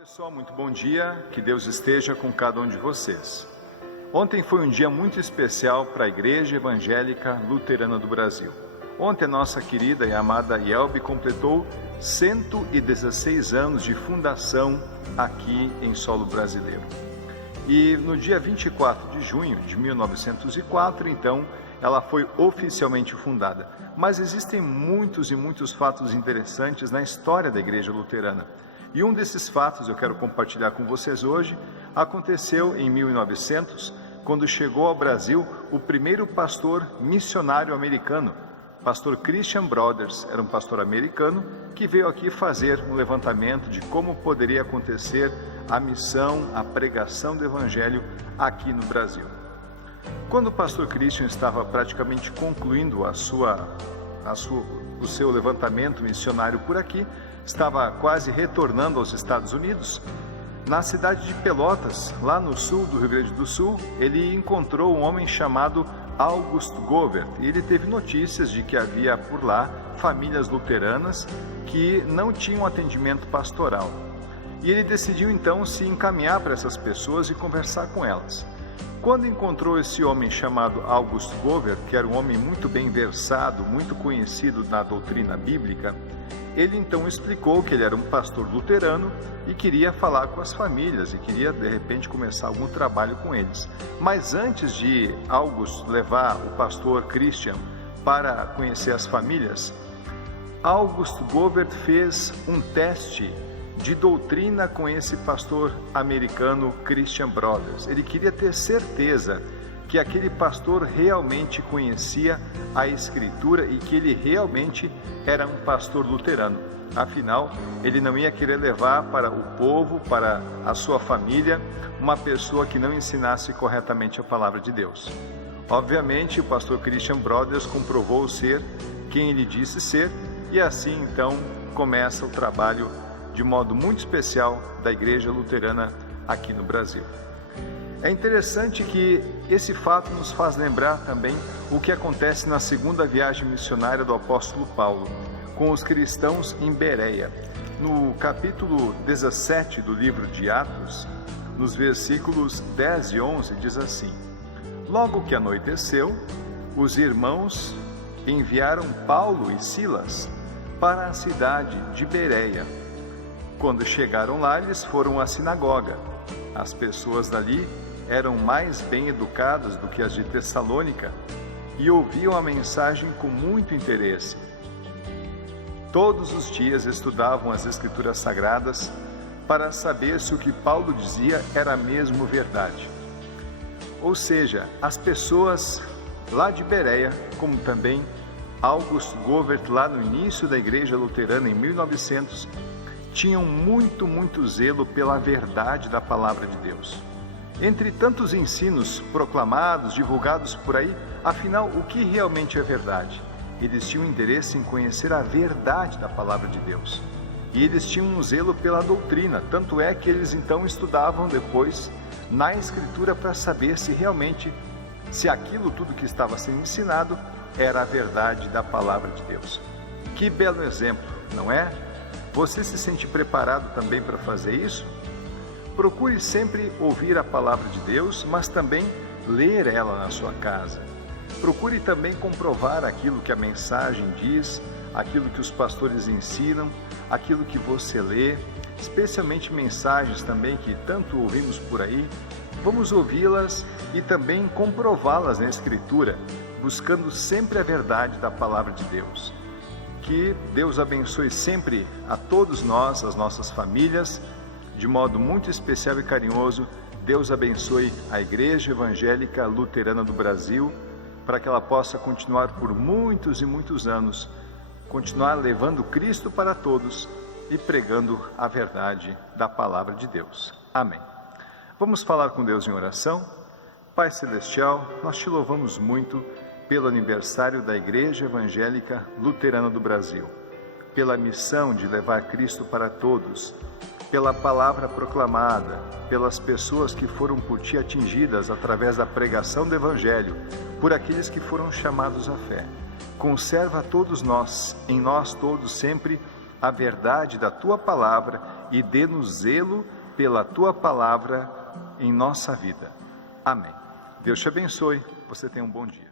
Pessoal, muito bom dia, que Deus esteja com cada um de vocês. Ontem foi um dia muito especial para a Igreja Evangélica Luterana do Brasil. Ontem a nossa querida e amada IELB completou 116 anos de fundação aqui em solo brasileiro. E no dia 24 de junho de 1904, então, ela foi oficialmente fundada. Mas existem muitos e muitos fatos interessantes na história da Igreja Luterana. E um desses fatos eu quero compartilhar com vocês hoje. Aconteceu em 1900, quando chegou ao Brasil o primeiro pastor missionário americano, pastor Christian Brothers. Era um pastor americano que veio aqui fazer um levantamento de como poderia acontecer a missão, a pregação do Evangelho aqui no Brasil. Quando o pastor Christian estava praticamente concluindo o seu levantamento missionário por aqui, estava quase retornando aos Estados Unidos, na cidade de Pelotas, lá no sul do Rio Grande do Sul, ele encontrou um homem chamado August Govert. E ele teve notícias de que havia por lá famílias luteranas que não tinham atendimento pastoral. E ele decidiu então se encaminhar para essas pessoas e conversar com elas. Quando encontrou esse homem chamado August Govert, que era um homem muito bem versado, muito conhecido na doutrina bíblica, ele então explicou que ele era um pastor luterano e queria falar com as famílias e queria de repente começar algum trabalho com eles. Mas antes de August levar o pastor Christian para conhecer as famílias, August Govert fez um teste de doutrina com esse pastor americano Christian Brothers. Ele queria ter certeza que aquele pastor realmente conhecia a Escritura e que ele realmente era um pastor luterano. Afinal, ele não ia querer levar para o povo, para a sua família, uma pessoa que não ensinasse corretamente a palavra de Deus. Obviamente, o pastor Christian Brothers comprovou ser quem ele disse ser, e assim então começa o trabalho de modo muito especial da Igreja Luterana aqui no Brasil. É interessante que esse fato nos faz lembrar também o que acontece na segunda viagem missionária do apóstolo Paulo, com os cristãos em Bereia. No capítulo 17 do livro de Atos, nos versículos 10 e 11, diz assim: Logo que anoiteceu, os irmãos enviaram Paulo e Silas para a cidade de Bereia. Quando chegaram lá, eles foram à sinagoga. As pessoas dali eram mais bem educadas do que as de Tessalônica e ouviam a mensagem com muito interesse. Todos os dias estudavam as Escrituras Sagradas para saber se o que Paulo dizia era mesmo verdade. Ou seja, as pessoas lá de Bereia, como também August Govert lá no início da Igreja Luterana em 1900, tinham muito zelo pela verdade da palavra de Deus. Entre tantos ensinos proclamados, divulgados por aí, afinal, o que realmente é verdade? Eles tinham interesse em conhecer a verdade da palavra de Deus. E eles tinham um zelo pela doutrina, tanto é que eles então estudavam depois na Escritura para saber se realmente, se aquilo tudo que estava sendo ensinado era a verdade da palavra de Deus. Que belo exemplo, não é? Você se sente preparado também para fazer isso? Procure sempre ouvir a palavra de Deus, mas também ler ela na sua casa. Procure também comprovar aquilo que a mensagem diz, aquilo que os pastores ensinam, aquilo que você lê, especialmente mensagens também que tanto ouvimos por aí. Vamos ouvi-las e também comprová-las na Escritura, buscando sempre a verdade da palavra de Deus. Que Deus abençoe sempre a todos nós, as nossas famílias, de modo muito especial e carinhoso. Deus abençoe a Igreja Evangélica Luterana do Brasil, para que ela possa continuar por muitos e muitos anos, continuar levando Cristo para todos e pregando a verdade da palavra de Deus. Amém. Vamos falar com Deus em oração. Pai Celestial, nós te louvamos muito pelo aniversário da Igreja Evangélica Luterana do Brasil, pela missão de levar Cristo para todos, pela palavra proclamada, pelas pessoas que foram por ti atingidas através da pregação do Evangelho, por aqueles que foram chamados à fé. Conserva a todos nós, em nós todos sempre, a verdade da tua palavra e dê-nos zelo pela tua palavra em nossa vida. Amém. Deus te abençoe. Você tenha um bom dia.